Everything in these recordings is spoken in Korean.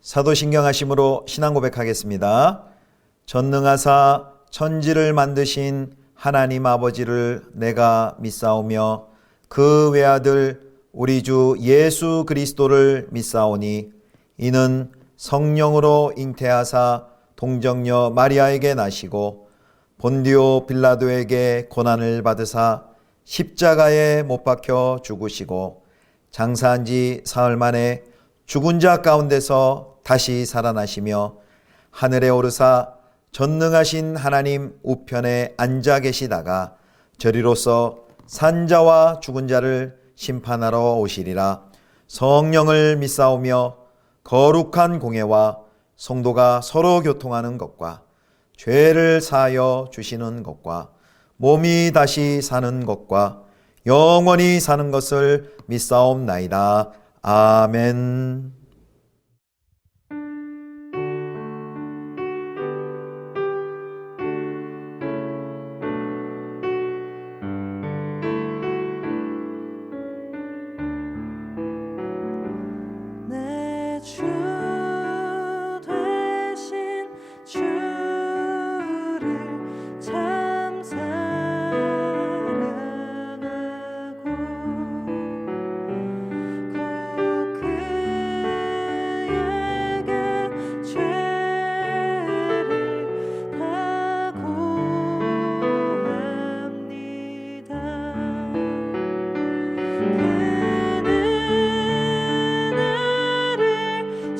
사도신경하심으로 신앙 고백하겠습니다. 전능하사 천지를 만드신 하나님 아버지를 내가 믿사오며 그 외아들 우리 주 예수 그리스도를 믿사오니 이는 성령으로 잉태하사 동정녀 마리아에게 나시고 본디오 빌라도에게 고난을 받으사 십자가에 못 박혀 죽으시고 장사한 지 사흘 만에 죽은 자 가운데서 다시 살아나시며 하늘에 오르사 전능하신 하나님 우편에 앉아 계시다가 저리로서 산자와 죽은 자를 심판하러 오시리라. 성령을 믿사오며 거룩한 공회와 성도가 서로 교통하는 것과 죄를 사하여 주시는 것과 몸이 다시 사는 것과 영원히 사는 것을 믿사옵나이다. 아멘. 내 주 되신 주를 참 사랑하고 곧 그에게 죄를 다 고합니다. 그는 나를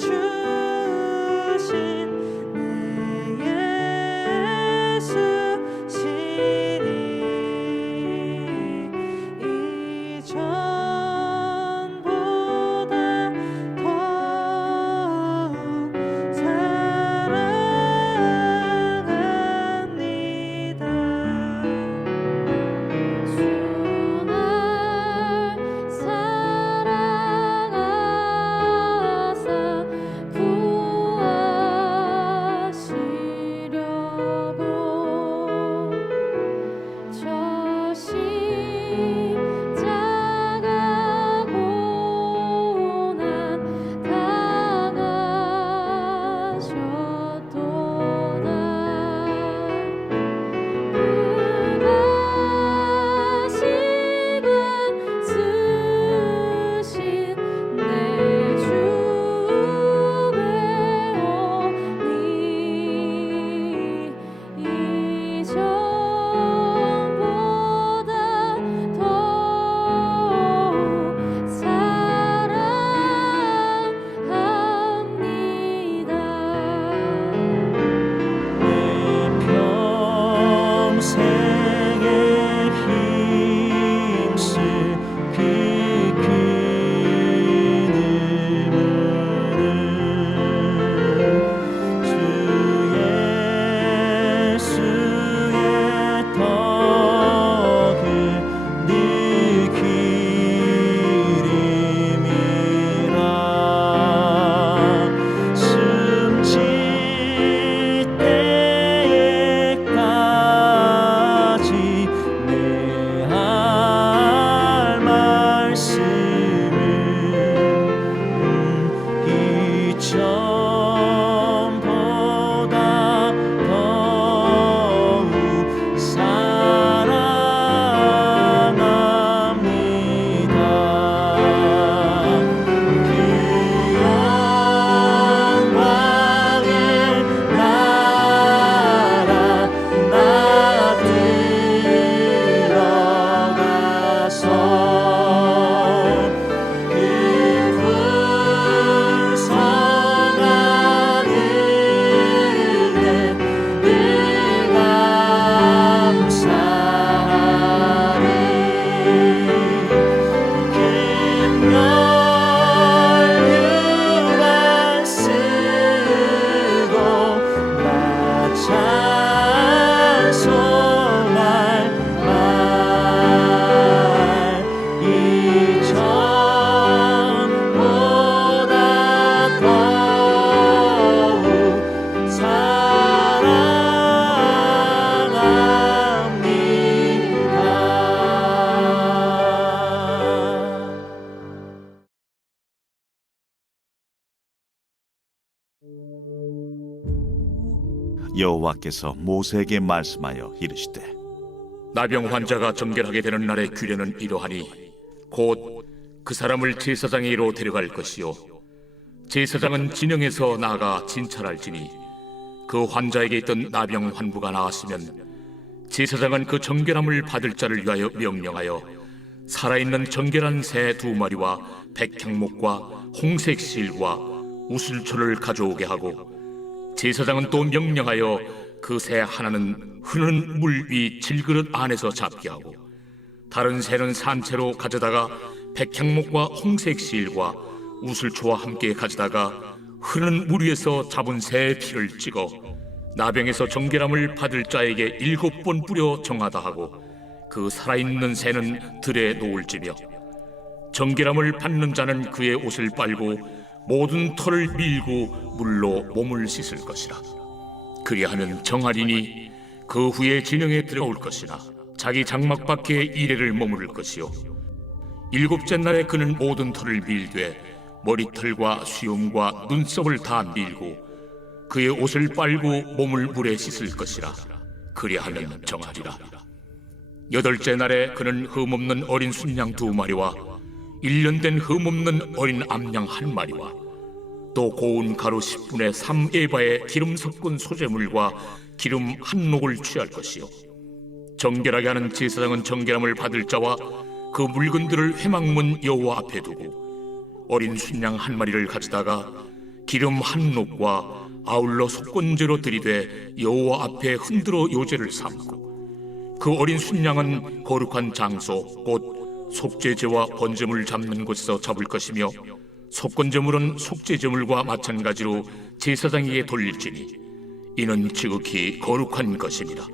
여호와께서 모세에게 말씀하여 이르시되 나병 환자가 정결하게 되는 날의 규례는 이러하니 곧 그 사람을 제사장에게로 데려갈 것이요 제사장은 진영에서 나아가 진찰할지니 그 환자에게 있던 나병 환부가 나았으면 제사장은 그 정결함을 받을 자를 위하여 명령하여 살아있는 정결한 새 2마리와 백향목과 홍색 실과 우슬초를 가져오게 하고 제사장은 또 명령하여 그 새 하나는 흐르는 물 위 질그릇 안에서 잡게 하고 다른 새는 산채로 가져다가 백향목과 홍색 실과 우슬초와 함께 가져다가 흐르는 물 위에서 잡은 새의 피를 찍어 나병에서 정결함을 받을 자에게 7번 뿌려 정하다 하고 그 살아있는 새는 들에 놓을지며 정결함을 받는 자는 그의 옷을 빨고 모든 털을 밀고 물로 몸을 씻을 것이라. 그리하면 정하리니 그 후에 진영에 들어올 것이나 자기 장막 밖에 이레를 머무를 것이요 7째 날에 그는 모든 털을 밀되 머리털과 수염과 눈썹을 다 밀고 그의 옷을 빨고 몸을 물에 씻을 것이라. 그리하면 정하리라. 8째 날에 그는 흠없는 어린 순양 2마리와 1년 된 흠없는 어린 암양 1마리와 또 고운 가루 10분의 3에바의 기름 섞은 소재물과 기름 1녹을 취할 것이요 정결하게 하는 제사장은 정결함을 받을 자와 그 물건들을 회막문 여호와 앞에 두고 어린 순양 1마리를 가져다가 기름 1녹과 아울러 속건제로 들이되 여호와 앞에 흔들어 요제를 삼고 그 어린 순양은 거룩한 장소 곧 속죄제와 번제물 잡는 곳에서 잡을 것이며 속건제물은 속죄제물과 마찬가지로 제사장에게 돌릴지니 이는 지극히 거룩한 것입니다.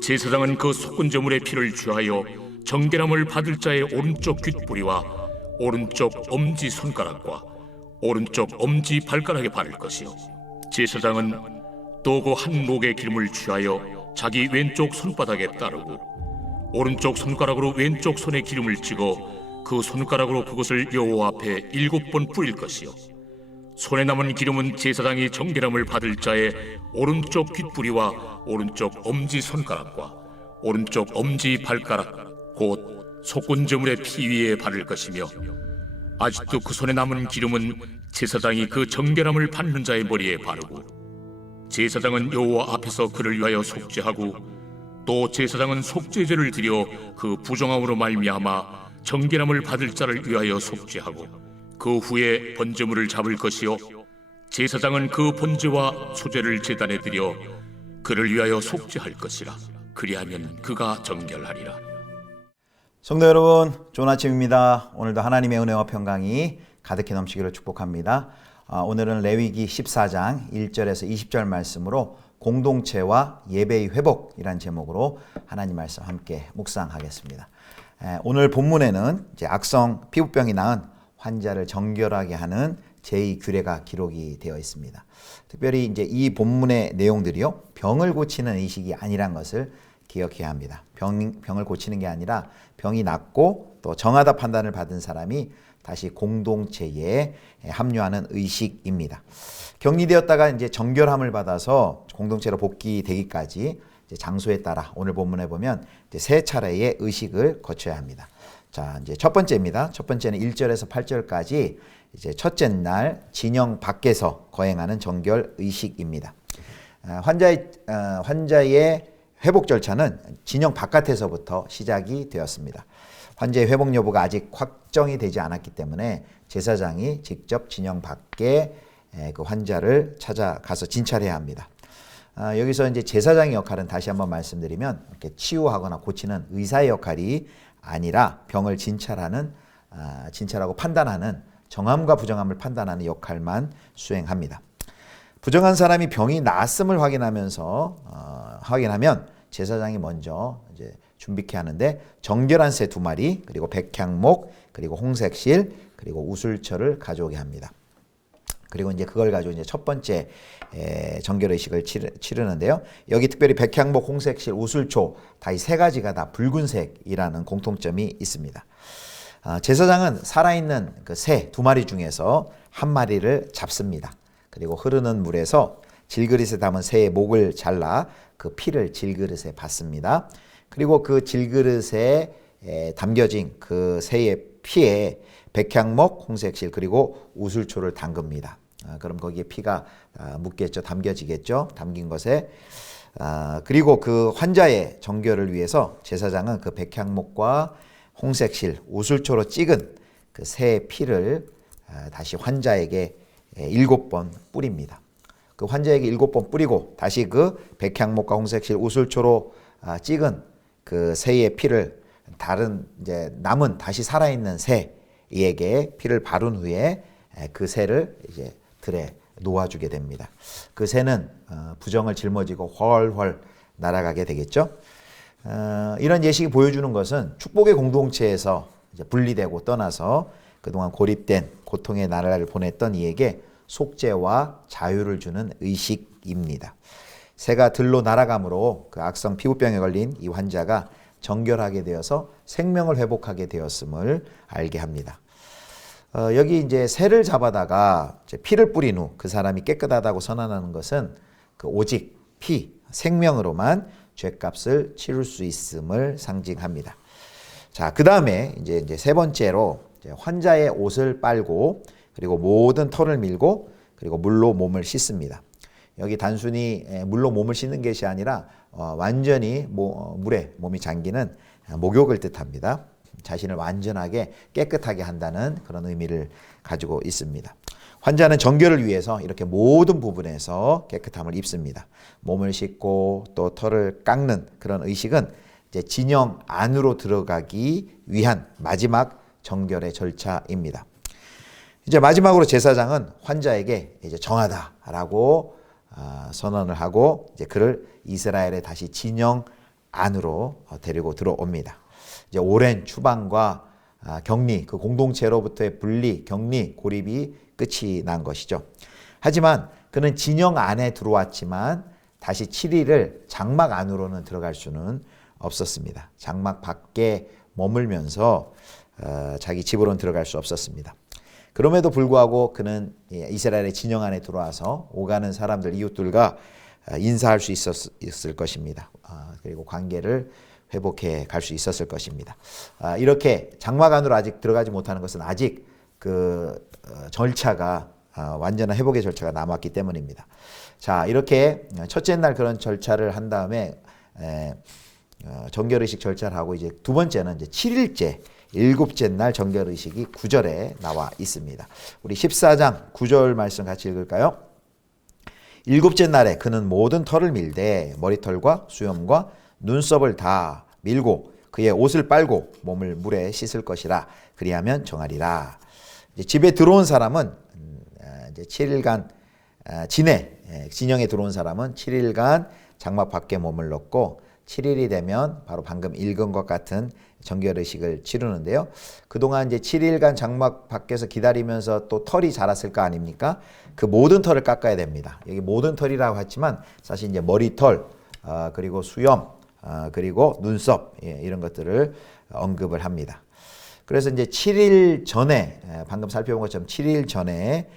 제사장은 그 속건제물의 피를 취하여 정결함을 받을 자의 오른쪽 귓뿌리와 오른쪽 엄지 손가락과 오른쪽 엄지 발가락에 바를 것이요 제사장은 또 그 한 녹의 기름을 취하여 자기 왼쪽 손바닥에 따르고 오른쪽 손가락으로 왼쪽 손에 기름을 찍어 그 손가락으로 그것을 여호와 앞에 7번 뿌릴 것이요 손에 남은 기름은 제사장이 정결함을 받을 자의 오른쪽 귓뿌리와 오른쪽 엄지 손가락과 오른쪽 엄지 발가락 곧 속건제물의 피 위에 바를 것이며 아직도 그 손에 남은 기름은 제사장이 그 정결함을 받는 자의 머리에 바르고 제사장은 여호와 앞에서 그를 위하여 속죄하고 또 제사장은 속죄제를 드려 그 부정함으로 말미암아 정결함을 받을 자를 위하여 속죄하고 그 후에 번제물을 잡을 것이요 제사장은 그 번제와 소제를 제단에 드려 그를 위하여 속죄할 것이라. 그리하면 그가 정결하리라. 성도 여러분, 좋은 아침입니다. 오늘도 하나님의 은혜와 평강이 가득히 넘치기를 축복합니다. 오늘은 레위기 14장 1절에서 20절 말씀으로 공동체와 예배의 회복이란 제목으로 하나님 말씀 함께 묵상하겠습니다. 오늘 본문에는 이제 악성 피부병이 나은 환자를 정결하게 하는 제2규례가 기록이 되어 있습니다. 특별히 이제 이 본문의 내용들이요, 병을 고치는 의식이 아니란 것을 기억해야 합니다. 병을 고치는 게 아니라 병이 낫고 또 정하다 판단을 받은 사람이 다시 공동체에 합류하는 의식입니다. 격리되었다가 이제 정결함을 받아서 공동체로 복귀되기까지 이제 장소에 따라 오늘 본문에 보면 이제 3차례의 의식을 거쳐야 합니다. 자, 이제 첫 번째입니다. 첫 번째는 1절에서 8절까지 이제 첫째 날 진영 밖에서 거행하는 정결 의식입니다. 환자의 회복 절차는 진영 바깥에서부터 시작이 되었습니다. 환자의 회복 여부가 아직 확정이 되지 않았기 때문에 제사장이 직접 진영 밖에 그 환자를 찾아가서 진찰해야 합니다. 여기서 이제 제사장의 역할은 다시 한번 말씀드리면 이렇게 치유하거나 고치는 의사의 역할이 아니라 병을 진찰하고 판단하는 정함과 부정함을 판단하는 역할만 수행합니다. 부정한 사람이 병이 나았음을 확인하면 제사장이 먼저 이제 준비케 하는데 정결한 새 2마리 그리고 백향목 그리고 홍색실 그리고 우슬초를 가져오게 합니다. 그리고 이제 그걸 가지고 이제 첫 번째 정결의식을 치르는데요. 여기 특별히 백향목, 홍색실, 우슬초 다 이 3가지가 다 붉은색이라는 공통점이 있습니다. 제사장은 살아있는 그 새 2마리 중에서 1마리를 잡습니다. 그리고 흐르는 물에서 질그릇에 담은 새의 목을 잘라 그 피를 질그릇에 붓습니다. 그리고 그 질그릇에 담겨진 그 새의 피에 백향목, 홍색실 그리고 우슬초를 담급니다. 그럼 거기에 피가 묻겠죠. 담겨지겠죠. 담긴 것에 그리고 그 환자의 정결을 위해서 제사장은 그 백향목과 홍색실, 우슬초로 찍은 그 새의 피를 다시 환자에게 7번 뿌립니다. 그 환자에게 7번 뿌리고 다시 그 백향목과 홍색실, 우슬초로 찍은 그 새의 피를 다른 이제 남은 다시 살아있는 새에게 피를 바른 후에 그 새를 이제 들에 놓아주게 됩니다. 그 새는 부정을 짊어지고 훨훨 날아가게 되겠죠. 이런 예식이 보여주는 것은 축복의 공동체에서 이제 분리되고 떠나서 그동안 고립된 고통의 나라를 보냈던 이에게 속죄와 자유를 주는 의식입니다. 새가 들로 날아감으로 그 악성 피부병에 걸린 이 환자가 정결하게 되어서 생명을 회복하게 되었음을 알게 합니다. 여기 이제 새를 잡아다가 이제 피를 뿌린 후 그 사람이 깨끗하다고 선언하는 것은 그 오직 피, 생명으로만 죄값을 치를 수 있음을 상징합니다. 자, 그 다음에 이제 세 번째로 이제 환자의 옷을 빨고 그리고 모든 털을 밀고 그리고 물로 몸을 씻습니다. 여기 단순히 물로 몸을 씻는 것이 아니라 완전히 물에 몸이 잠기는 목욕을 뜻합니다. 자신을 완전하게 깨끗하게 한다는 그런 의미를 가지고 있습니다. 환자는 정결을 위해서 이렇게 모든 부분에서 깨끗함을 입습니다. 몸을 씻고 또 털을 깎는 그런 의식은 이제 진영 안으로 들어가기 위한 마지막 정결의 절차입니다. 이제 마지막으로 제사장은 환자에게 이제 정하다라고 선언을 하고 이제 그를 이스라엘에 다시 진영 안으로 데리고 들어옵니다. 이제 오랜 추방과 격리, 그 공동체로부터의 분리, 격리, 고립이 끝이 난 것이죠. 하지만 그는 진영 안에 들어왔지만 다시 7일을 장막 안으로는 들어갈 수는 없었습니다. 장막 밖에 머물면서 자기 집으로는 들어갈 수 없었습니다. 그럼에도 불구하고 그는 이스라엘의 진영 안에 들어와서 오가는 사람들, 이웃들과 인사할 수 있었을 것입니다. 그리고 관계를 회복해 갈 수 있었을 것입니다. 이렇게 장막 안으로 아직 들어가지 못하는 것은 아직 그 절차가 완전한 회복의 절차가 남았기 때문입니다. 자, 이렇게 첫째 날 그런 절차를 한 다음에 정결의식 절차를 하고 이제 두 번째는 이제 7일째 일곱째 날 정결의식이 9절에 나와 있습니다. 우리 14장 9절 말씀 같이 읽을까요? 일곱째 날에 그는 모든 털을 밀되 머리털과 수염과 눈썹을 다 밀고 그의 옷을 빨고 몸을 물에 씻을 것이라. 그리하면 정하리라. 이제 집에 들어온 사람은 이제 7일간 진영에 들어온 사람은 7일간 장막 밖에 몸을 넣고 7일이 되면 바로 방금 읽은 것 같은 정결의식을 치르는데요. 그동안 이제 7일간 장막 밖에서 기다리면서 또 털이 자랐을 거 아닙니까? 그 모든 털을 깎아야 됩니다. 여기 모든 털이라고 했지만 사실 이제 머리털, 그리고 수염, 그리고 눈썹, 이런 것들을 언급을 합니다. 그래서 이제 7일 전에 방금 살펴본 것처럼 7일 전에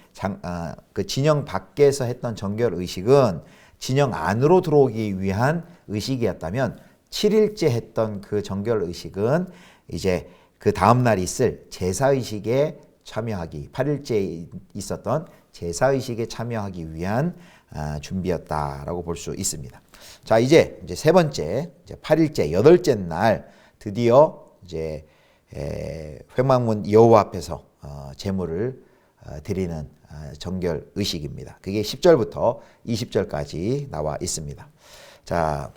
그 진영 밖에서 했던 정결 의식은 진영 안으로 들어오기 위한 의식이었다면 7일째 했던 그 정결 의식은 이제 그 다음 날 있을 제사 의식에 참여하기, 8일째 있었던 제사 의식에 참여하기 위한 준비였다라고 볼 수 있습니다. 자, 이제 세 번째, 이제 8일째, 8째 날 드디어 이제 회막문 여호와 앞에서 제물을 드리는 정결 의식입니다. 그게 10절부터 20절까지 나와 있습니다. 자,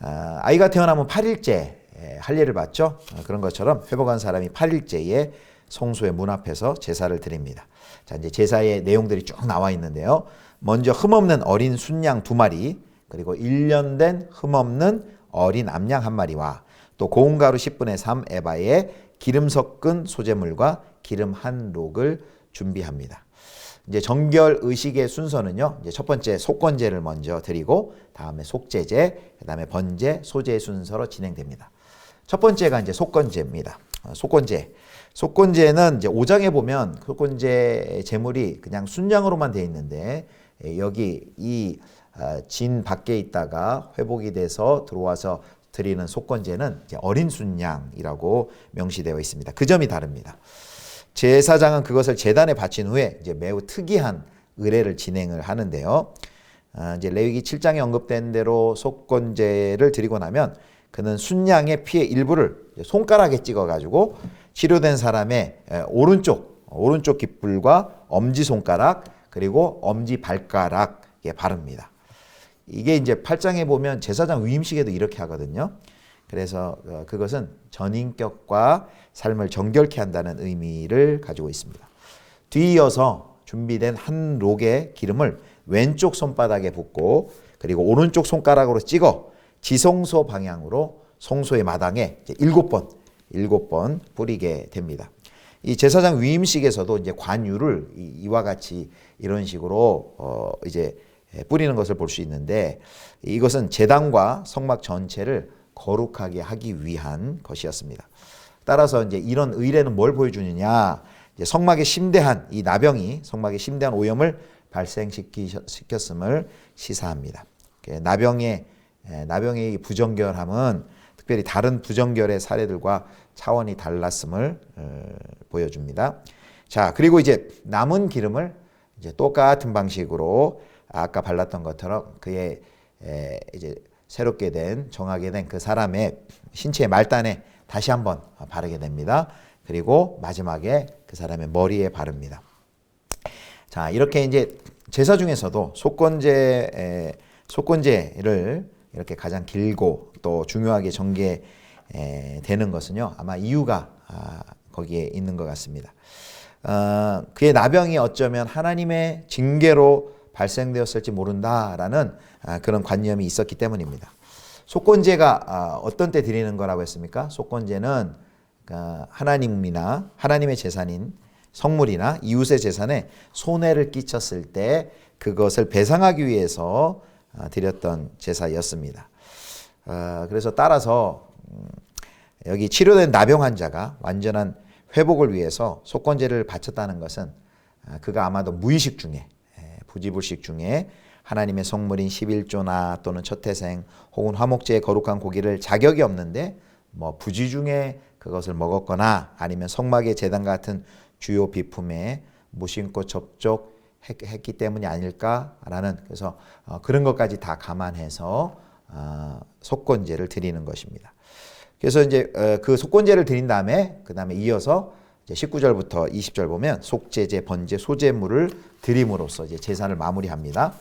아이가 태어나면 8일째 할례를 받죠. 그런 것처럼 회복한 사람이 8일째에 성소의 문 앞에서 제사를 드립니다. 자, 이제 제사의 내용들이 쭉 나와 있는데요. 먼저 흠없는 어린 순양 2마리, 그리고 1년 된 흠없는 어린 암양 1마리와 또 고운 가루 10분의 3 에바에 기름 섞은 소재물과 기름 1록을 준비합니다. 이제 정결 의식의 순서는요. 이제 첫 번째 속건제를 먼저 드리고 다음에 속제제, 그다음에 번제, 소제 순서로 진행됩니다. 첫 번째가 이제 속건제입니다. 속건제. 속건제는 이제 5장에 보면 속건제 제물이 그냥 순양으로만 돼 있는데 여기 이 진 밖에 있다가 회복이 돼서 들어와서 드리는 속건제는 이제 어린 순양이라고 명시되어 있습니다. 그 점이 다릅니다. 제사장은 그것을 제단에 바친 후에 이제 매우 특이한 의례를 진행을 하는데요. 이제 레위기 7장에 언급된 대로 속건제를 드리고 나면 그는 순양의 피의 일부를 손가락에 찍어가지고 치료된 사람의 오른쪽 깃불과 엄지 손가락 그리고 엄지 발가락에 바릅니다. 이게 이제 8장에 보면 제사장 위임식에도 이렇게 하거든요. 그래서 그것은 전인격과 삶을 정결케 한다는 의미를 가지고 있습니다. 뒤이어서 준비된 한 록의 기름을 왼쪽 손바닥에 붓고 그리고 오른쪽 손가락으로 찍어 지성소 방향으로 성소의 마당에 7번 뿌리게 됩니다. 이 제사장 위임식에서도 이제 관유를 이와 같이 이런 식으로 이제 뿌리는 것을 볼 수 있는데 이것은 제단과 성막 전체를 거룩하게 하기 위한 것이었습니다. 따라서 이제 이런 의례는 뭘 보여주느냐? 이제 성막에 심대한 이 나병이 성막에 심대한 오염을 발생시켰음을 시사합니다. 나병의 이 부정결함은 특별히 다른 부정결의 사례들과 차원이 달랐음을 보여줍니다. 자, 그리고 이제 남은 기름을 이제 똑같은 방식으로 아까 발랐던 것처럼 그의 이제 새롭게 정하게 된 그 사람의 신체의 말단에 다시 한번 바르게 됩니다. 그리고 마지막에 그 사람의 머리에 바릅니다. 자, 이렇게 이제 제사 중에서도 속건제를 이렇게 가장 길고 또 중요하게 전개되는 것은요, 아마 이유가 거기에 있는 것 같습니다. 그의 나병이 어쩌면 하나님의 징계로 발생되었을지 모른다라는 그런 관념이 있었기 때문입니다. 속건제가 어떤 때 드리는 거라고 했습니까? 속건제는 하나님이나 하나님의 재산인 성물이나 이웃의 재산에 손해를 끼쳤을 때 그것을 배상하기 위해서 드렸던 제사였습니다. 그래서 따라서 여기 치료된 나병 환자가 완전한 회복을 위해서 속건제를 바쳤다는 것은 그가 아마도 무의식 중에 부지불식 중에 하나님의 성물인 11조나 또는 첫태생 혹은 화목제의 거룩한 고기를 자격이 없는데 뭐 부지 중에 그것을 먹었거나 아니면 성막의 제단 같은 주요 비품에 무심코 접촉했기 때문이 아닐까라는 그래서 그런 것까지 다 감안해서 속건제를 드리는 것입니다. 그래서 이제 그 속건제를 드린 다음에 그 다음에 이어서 19절부터 20절 보면 속제제, 번제, 소제물을 드림으로써 이제 제사를 마무리합니다.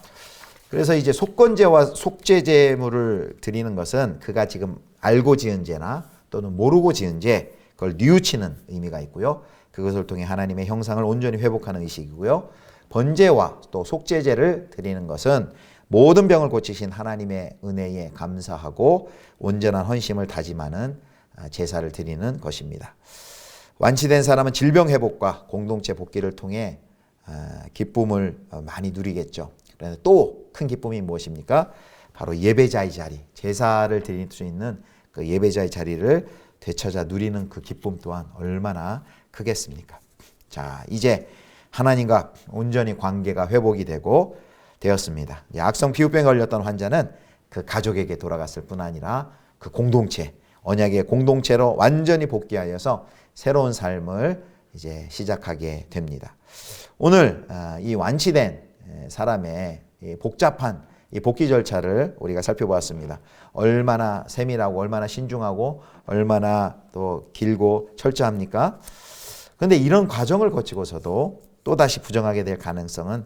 그래서 이제 속건제와 속제제물을 드리는 것은 그가 지금 알고 지은 죄나 또는 모르고 지은 죄, 그걸 뉘우치는 의미가 있고요. 그것을 통해 하나님의 형상을 온전히 회복하는 의식이고요. 번제와 또 속제제를 드리는 것은 모든 병을 고치신 하나님의 은혜에 감사하고 온전한 헌심을 다짐하는 제사를 드리는 것입니다. 완치된 사람은 질병 회복과 공동체 복귀를 통해 기쁨을 많이 누리겠죠. 그런데 또 큰 기쁨이 무엇입니까? 바로 예배자의 자리, 제사를 드릴 수 있는 그 예배자의 자리를 되찾아 누리는 그 기쁨 또한 얼마나 크겠습니까? 자, 이제 하나님과 온전히 관계가 회복이 되었습니다. 악성 피부병에 걸렸던 환자는 그 가족에게 돌아갔을 뿐 아니라 그 공동체, 언약의 공동체로 완전히 복귀하여서 새로운 삶을 이제 시작하게 됩니다. 오늘 이 완치된 사람의 복잡한 이 복귀 절차를 우리가 살펴보았습니다. 얼마나 세밀하고 얼마나 신중하고 얼마나 또 길고 철저합니까? 그런데 이런 과정을 거치고서도 또다시 부정하게 될 가능성은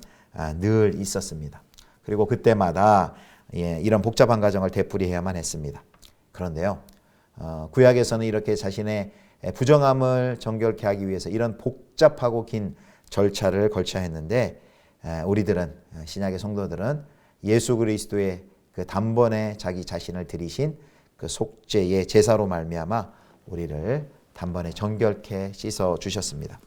늘 있었습니다. 그리고 그때마다 이런 복잡한 과정을 되풀이해야만 했습니다. 그런데요, 구약에서는 이렇게 자신의 부정함을 정결케 하기 위해서 이런 복잡하고 긴 절차를 걸쳐야 했는데 우리들은 신약의 성도들은 예수 그리스도의 그 단번에 자기 자신을 드리신 그 속죄의 제사로 말미암아 우리를 단번에 정결케 씻어 주셨습니다.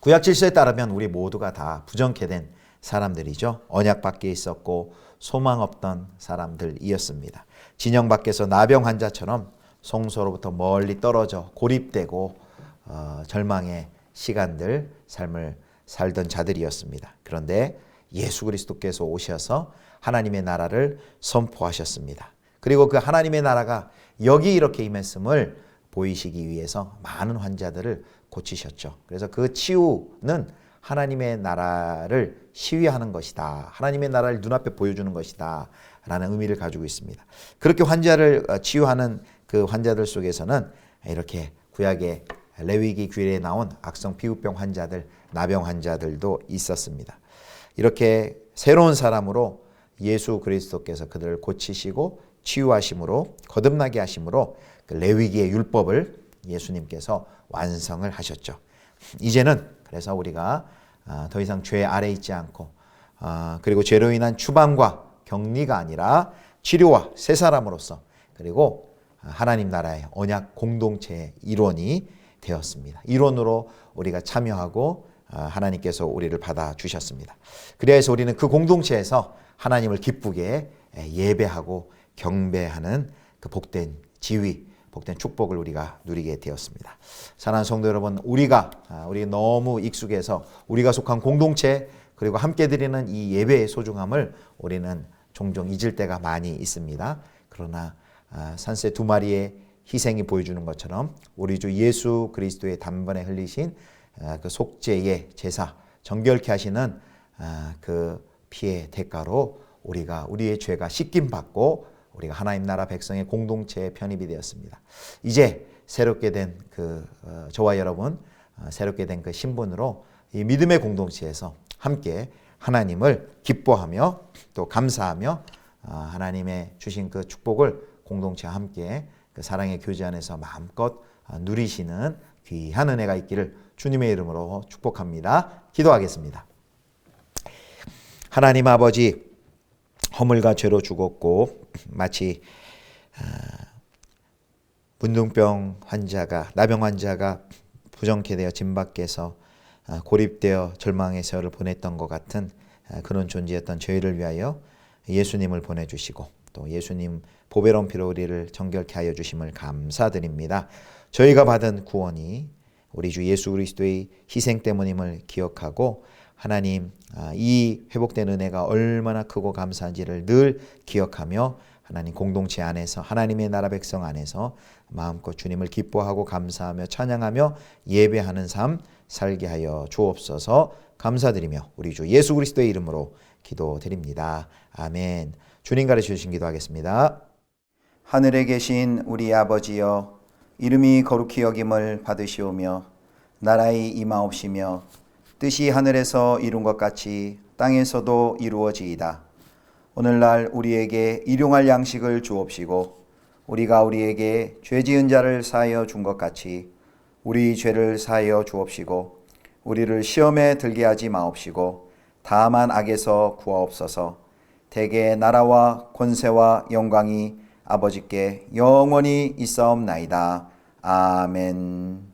구약 질서에 따르면 우리 모두가 다 부정케 된 사람들이죠. 언약 밖에 있었고 소망 없던 사람들이었습니다. 진영 밖에서 나병 환자처럼 성소로부터 멀리 떨어져 고립되고 절망의 시간들, 삶을 살던 자들이었습니다. 그런데 예수 그리스도께서 오셔서 하나님의 나라를 선포하셨습니다. 그리고 그 하나님의 나라가 여기 이렇게 임했음을 보이시기 위해서 많은 환자들을 고치셨죠. 그래서 그 치유는 하나님의 나라를 시위하는 것이다. 하나님의 나라를 눈앞에 보여주는 것이다. 라는 의미를 가지고 있습니다. 그렇게 환자를 치유하는 그 환자들 속에서는 이렇게 구약의 레위기 규례에 나온 악성 피부병 환자들, 나병 환자들도 있었습니다. 이렇게 새로운 사람으로 예수 그리스도께서 그들을 고치시고 치유하심으로 거듭나게 하심으로 그 레위기의 율법을 예수님께서 완성을 하셨죠. 이제는 그래서 우리가 더 이상 죄 아래 있지 않고 그리고 죄로 인한 추방과 격리가 아니라 치료와 새 사람으로서 그리고 하나님 나라의 언약 공동체의 일원이 되었습니다. 일원으로 우리가 참여하고 하나님께서 우리를 받아주셨습니다. 그래서 우리는 그 공동체에서 하나님을 기쁘게 예배하고 경배하는 그 복된 지위, 복된 축복을 우리가 누리게 되었습니다. 사랑하는 성도 여러분, 우리 너무 익숙해서 우리가 속한 공동체 그리고 함께 드리는 이 예배의 소중함을 우리는 종종 잊을 때가 많이 있습니다. 그러나 산새 두 마리의 희생이 보여주는 것처럼 우리 주 예수 그리스도의 단번에 흘리신 그 속죄의 제사, 정결케 하시는 그 피의 대가로 우리가 우리의 죄가 씻김 받고 우리가 하나님 나라 백성의 공동체에 편입이 되었습니다. 이제 새롭게 된 저와 여러분 새롭게 된 그 신분으로 이 믿음의 공동체에서 함께 하나님을 기뻐하며 또 감사하며 하나님의 주신 그 축복을 공동체와 함께 그 사랑의 교제 안에서 마음껏 누리시는 귀한 은혜가 있기를 주님의 이름으로 축복합니다. 기도하겠습니다. 하나님 아버지, 허물과 죄로 죽었고 마치 문둥병 환자가 나병 환자가 부정케 되어 짐 밖에서 고립되어 절망의 세월을 보냈던 것 같은 그런 존재였던 저희를 위하여 예수님을 보내주시고 또 예수님 보배로운 피로 우리를 정결케 하여 주심을 감사드립니다. 저희가 받은 구원이 우리 주 예수 그리스도의 희생 때문임을 기억하고 하나님 이 회복된 은혜가 얼마나 크고 감사한지를 늘 기억하며 하나님 공동체 안에서 하나님의 나라 백성 안에서 마음껏 주님을 기뻐하고 감사하며 찬양하며 예배하는 삶 살게 하여 주옵소서. 감사드리며 우리 주 예수 그리스도의 이름으로 기도드립니다. 아멘. 주님 가르쳐 주신 기도하겠습니다. 하늘에 계신 우리 아버지여, 이름이 거룩히 여김을 받으시오며 나라의 임하옵시며 뜻이 하늘에서 이룬 것 같이 땅에서도 이루어지이다. 오늘날 우리에게 일용할 양식을 주옵시고 우리가 우리에게 죄 지은 자를 사하여 준 것 같이 우리 죄를 사하여 주옵시고 우리를 시험에 들게 하지 마옵시고 다만 악에서 구하옵소서. 대개 나라와 권세와 영광이 아버지께 영원히 있사옵나이다. 아멘.